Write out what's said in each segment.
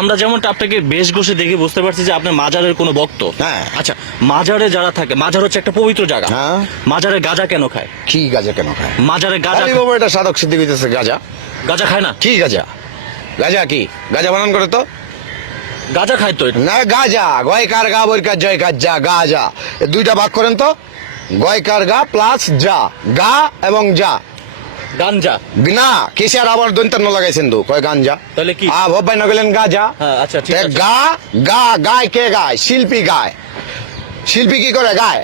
আমরা যেমনটা আপনাকে বেশ ঘষে দেখে বুঝতে পারছি যে আপনি মাজারের কোনো ভক্ত। হ্যাঁ। আচ্ছা মাজারে যারা থাকে মাজার হচ্ছে একটা পবিত্র জায়গা। হ্যাঁ। মাজারে গাজা কেন খায়? কি গাজা কেন খায়? মাজারে গাজা আরে বাবা এটা সাধক সিদ্ধি হইতেছে গাজা। গাজা খায় না? কি গাজা? গাজা কি? গাজা বানান করে তো। গাজা খায় তো। না গাজা। গয়কার গা বৈকার জয় গাজা। এ দুইটা ভাগ করেন তো। গয়কার গা প্লাস যা গা এবং যা। গাঞ্জা? না কিসের আবার দন্তান্ন লাগাইছেন তো? কয় গাঞ্জা? তাহলে কি? আ ভবাই না গেলেন গাজা। হ্যাঁ, আচ্ছা, ঠিক আছে। গা গা গায় কে গায়? শিল্পী গায়। শিল্পী কি করে গায়?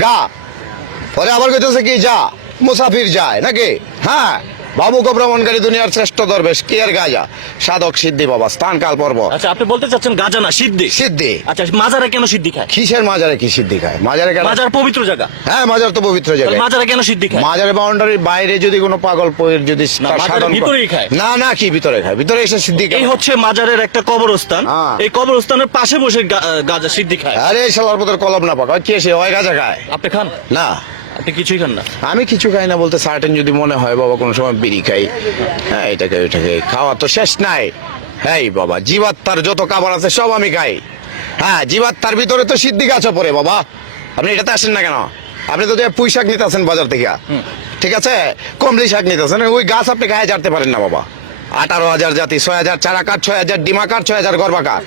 গা। পরে আবার কইতেছে কি যা মুসাফির যায় নাকি? হ্যাঁ। বাবু ভ্রমণকারী দুনিয়ার শ্রেষ্ঠ দরবেশ কি আর গাজা? সাধক সিদ্ধি বাবা স্থান কাল পর্ব। আচ্ছা আপনি বলতে চাচ্ছেন গাজা না সিদ্ধি? সিদ্ধি। আচ্ছা মাজারে কেন সিদ্ধি খায়? কিসের মাজারে কি সিদ্ধি খায়? মাজারে কেন? মাজার পবিত্র জায়গা। হ্যাঁ মাজার তো পবিত্র জায়গা। মাজারে কেন সিদ্ধি খায়? মাজারের বাউন্ডারির বাইরে যদি কোনো পাগল পয়ের যদি না, সাধন ভিতরেই খায়। না না কি ভিতরে খায়? ভিতরে এসে সিদ্ধি এই হচ্ছে মাজারের একটা কবরস্থান। হ্যাঁ। এই কবরস্থানের পাশে বসে গাজা সিদ্ধি খায়। আরে শালার পথের কলম না পাকা কে সে? হয় গাজা খায়? আপনি খান? না। আপনি কিছুই খান না? আমি কিছু খাই না বলতে সার্টেন যদি মনে হয় বাবা কোনো সময় বিড়ি খাই। হ্যাঁ এটাকে ওইটাকে খাওয়া তো শেষ নাই। এই বাবা জীবাত্মার যত খাবার আছে সব আমি খাই। হ্যাঁ জীবাত্মার ভিতরে তো সিদ্ধি গাছ পড়ে বাবা। আপনি এটাতে আসেন না কেন? আপনি তো পুঁই শাক নিতেছেন বাজার থেকে। ঠিক আছে? কমলি শাক নিতে নিতেছেন ওই গাছ আপনি গায়ে জানতে পারেন না বাবা। আঠারো হাজার জাতি ছয় হাজার চারাকার ছয় হাজার ডিমাকার ছয় হাজার গর্বাকার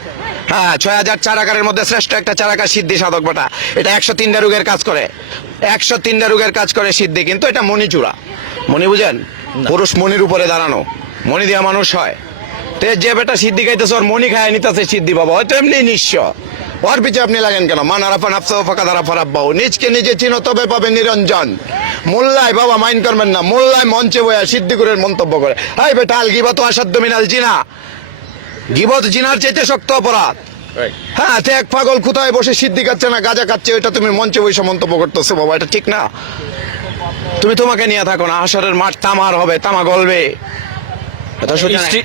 হ্যাঁ ছয় হাজার চারাকারের মধ্যে শ্রেষ্ঠ একটা চারাকার সিদ্ধি সাধক বেটা। এটা একশো তিনটা রোগের কাজ করে। একশো তিনটা রোগের কাজ করে সিদ্ধি, কিন্তু এটা মণি চূড়া মণি বুঝেন? পুরুষ মণির উপরে দাঁড়ানো। মণি দেওয়া মানুষ হয়। তে যে বেটা সিদ্ধি খাইতেছে, ওর মণি খায় নিতেছে সিদ্ধি বাবা। হয়তো এমনি নিঃস্ব। ওর পিছে আপনি লাগেন কেন? মান আরাফা নাফসা ফাঁকা দারা ফারাপ বাবু নিজকে নিজে চিনো, তবে পাবে নিরঞ্জন। মোল্লায় বাবা মাইন্ড করবেন না। মোল্লায় মঞ্চে বয়া সিদ্ধিগুরের মন্তব্য করে। হাই বেটা, আল গিবত আসাধ্য মিনাল জিনা। গিবত জিনার চাইতে শক্ত অপরাধ। হ্যাঁ তে এক পাগল কোথায় বসে সিদ্ধি খাচ্ছে না গাজা খাচ্ছে ওইটা তুমি মঞ্চে বসে মন্তব্য করতেছো বাবা এটা ঠিক না। তুমি তোমাকে নিয়ে থাকো না হাসরের মাঠ তামার হবে তামা গলবে।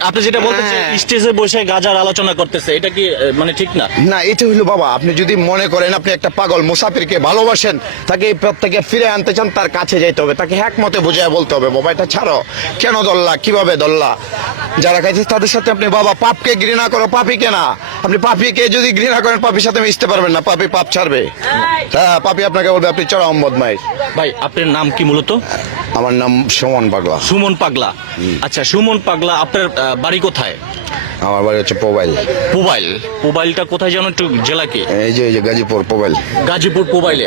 আপনি যেটা বলতেছেন হ্যাঁ। স্টেজে বসে গাজার আলোচনা করতেছে এটা কি মানে ঠিক না? না এটা হইল বাবা আপনি যদি মনে করেন আপনি একটা পাগল মুসাফিরকে ভালোবাসেন তাকে এই পথ থেকে ফিরে আনতে চান তার কাছে যেতে হবে তাকে এক মতে বুঝায় বলতে হবে বাবা এটা ছাড়ো। কেন দল্লা? কীভাবে দল্লা? যারা খাইছে তাদের সাথে আপনি বাবা পাপকে ঘৃণা করো পাপি কেনা? আপনি পাপিকে যদি ঘৃণা করেন পাপির সাথে মিশতে পারবেন না। পাপি পাপ ছাড়বে। হ্যাঁ পাপি আপনাকে বলবে আপনি চড়া মোহাম্মদ মায়ের ভাই আপনার নাম কি মূলত? আমার নাম সুমন পাগলা। সুমন পাগলা। আচ্ছা সুমন পাগলা আপনার বাড়ি কোথায়? আমার বাড়ি হচ্ছে পোবাইল। মোবাইল মোবাইলটা কোথায় যেন একটু জেলা কি? এই যে এই যে গাজীপুর পোবাইল। গাজীপুর মোবাইলে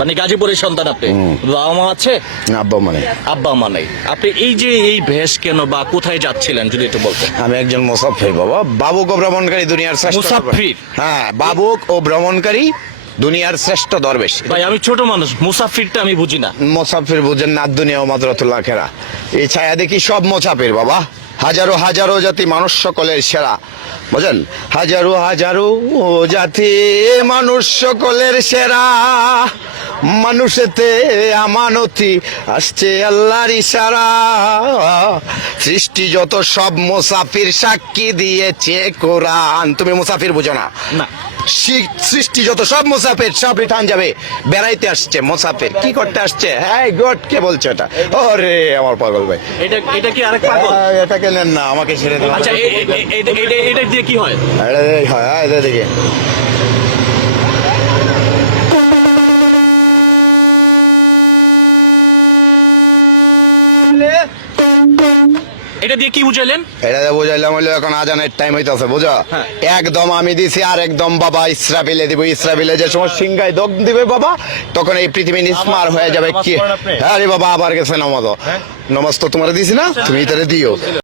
মানে গাজীপুরের সন্তান আপনি? বাবা মা আছে? না আব্বা মানে আব্বা মা নাই। আপনি এই যে এই ভেষ কেন বা কোথায় যাচ্ছিলেন যদি একটু বলতেন? আমি একজন মুসাফির বাবা। বাবুক ও ভ্রমণকারী দুনিয়ার শ্রেষ্ঠ মুসাফির? হ্যাঁ বাবুক ও ভ্রমণকারী দুনিয়ার শ্রেষ্ঠ দরবেশ। ভাই আমি ছোট মানুষ মুসাফিরটা আমি বুঝি না। মুসাফির বুঝেন না দুনিয়া ও মাদ্রাতুল্লাহ খেরা এই ছায়া দেখি সব মুসাফির বাবা। হাজারো হাজারো জাতি মানুষ সকলের সেরা। বুঝেন হাজারো হাজারো জাতি মানুষ সকলের সেরা। মানুষেতে আমানতি আসছে আল্লাহর ইশারা। সৃষ্টি যত সব মুসাফির সাক্ষী দিয়েছে কোরআন। তুমি মুসাফির বুঝো না। সৃষ্টি যত সব মুসাফির সব রিটার্ন যাবে। বেড়াইতে আসছে মুসাফির। কি করতে আসছে? হ্যাঁ গড কে বলছে এটা? ওরে আমার পাগল ভাই। এটা এটা কি আরেক পাগল? আহ, এটাকে নেন না আমাকে ছেড়ে দেন। আচ্ছা এটা- এটা এটা দিয়ে কি হয়? এটা এই হয়, হ্যাঁ, এটা দেখি। এটা দিয়ে কি বুঝাইলেন? এটা দিয়ে বুঝাইলাম হইল এখন আজানের টাইম হইতাছে বুঝো? হ্যাঁ। একদম আমি দিছি আর একদম বাবা ইসরাফিলে দিব ইসরাফিলে যে সময় সিংহায় দগ দিবে বাবা তখন এই পৃথিবী নিস্মার হয়ে যাবে কি? হ্যাঁ রে বাবা আবার গেছে নমাজ নমাজ তো তোমার দিছি না তুমি এটারে দিও।